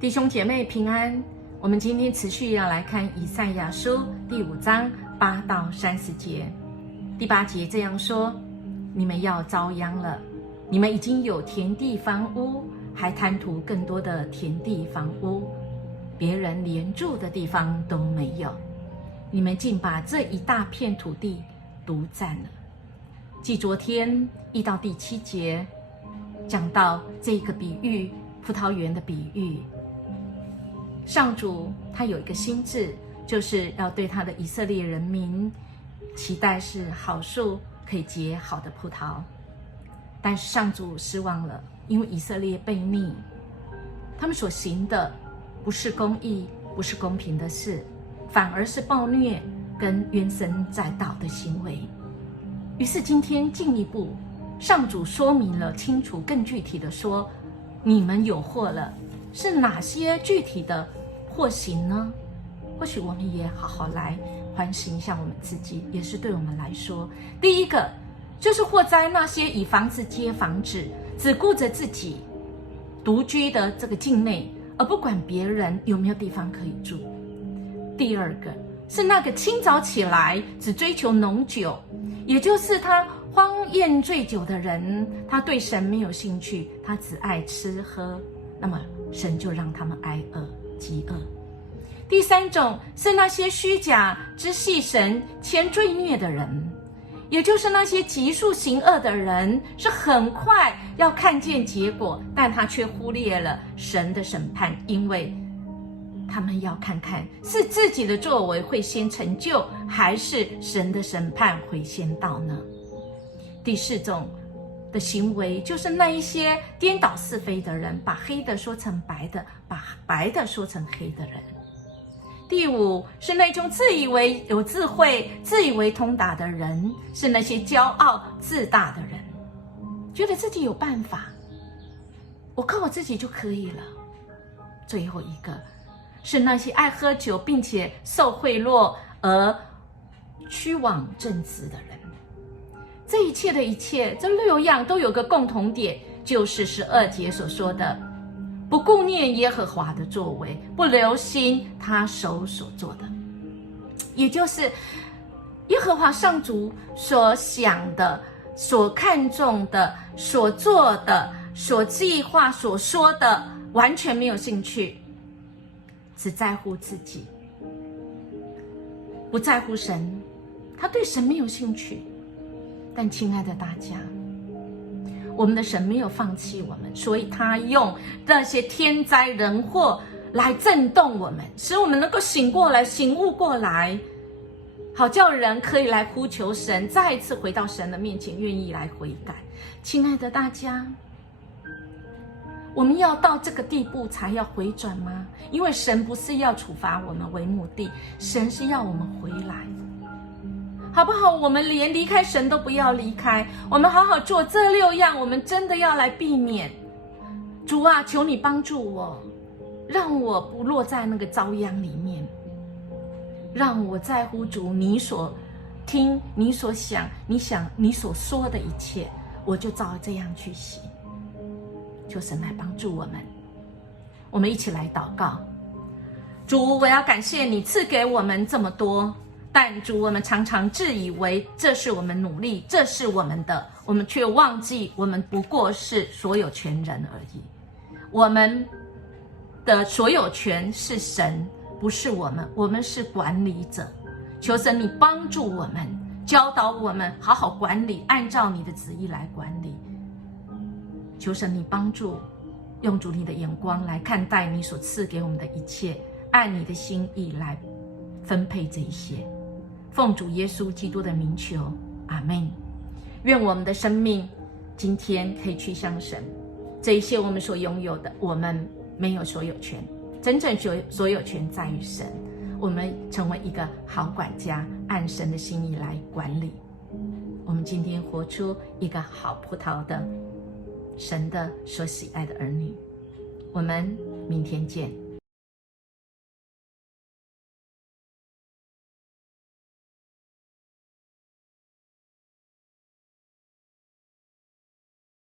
弟兄姐妹平安，我们今天持续要来看以赛亚书第5章8到30节。第8节这样说：你们要遭殃了，你们已经有田地房屋，还贪图更多的田地房屋，别人连住的地方都没有，你们竟把这一大片土地独占了。继昨天1到第7节讲到这个比喻，葡萄园的比喻，上主他有一个心志，就是要对他的以色列人民期待是好树可以结好的葡萄。但是上主失望了，因为以色列悖逆，他们所行的不是公义，不是公平的事，反而是暴虐跟冤声载道的行为。于是今天进一步，上主说明了清楚，更具体的说，你们有祸了。是哪些具体的祸行呢？或许我们也好好来反省一下我们自己，也是对我们来说。第一个就是祸灾那些以房子接房子，只顾着自己独居的这个境内，而不管别人有没有地方可以住。第二个是那个清早起来只追求浓酒，也就是他荒宴醉酒的人，他对神没有兴趣，他只爱吃喝，那么神就让他们挨饿饥饿。第三种是那些虚假之系神欠罪孽的人，也就是那些急速行恶的人，是很快要看见结果，但他却忽略了神的审判，因为他们要看看是自己的作为会先成就，还是神的审判会先到呢？第四种的行为就是那一些颠倒是非的人，把黑的说成白的，把白的说成黑的人。第五是那种自以为有智慧、自以为通达的人，是那些骄傲自大的人，觉得自己有办法，我靠我自己就可以了。最后一个是那些爱喝酒并且受贿赂而屈枉正直的人。这一切的一切，这6样都有个共同点，就是12节所说的，不顾念耶和华的作为，不留心他手所做的。也就是耶和华上主所想的、所看重的、所做的、所计划、所说的，完全没有兴趣，只在乎自己，不在乎神，他对神没有兴趣。但亲爱的大家，我们的神没有放弃我们，所以他用那些天灾人祸来震动我们，使我们能够醒过来、醒悟过来，好叫人可以来呼求神，再一次回到神的面前，愿意来悔改。亲爱的大家，我们要到这个地步才要回转吗？因为神不是要处罚我们为目的，神是要我们回来，好不好？我们连离开神都不要离开，我们好好做这6样，我们真的要来避免。主啊，求你帮助我，让我不落在那个遭殃里面，让我在乎主你所听、你所想、你所说的一切，我就照这样去行。求神来帮助我们，我们一起来祷告。主，我要感谢你赐给我们这么多，但主，我们常常自以为这是我们努力，这是我们的，我们却忘记我们不过是所有权人而已。我们的所有权是神，不是我们，我们是管理者。求神你帮助我们，教导我们好好管理，按照你的旨意来管理。求神你帮助，用主你的眼光来看待你所赐给我们的一切，按你的心意来分配这一些。奉主耶稣基督的名求，阿们。愿我们的生命今天可以去向神，这一些我们所拥有的，我们没有所有权，真正所有权在于神。我们成为一个好管家，按神的心意来管理。我们今天活出一个好葡萄的神的所喜爱的儿女。我们明天见。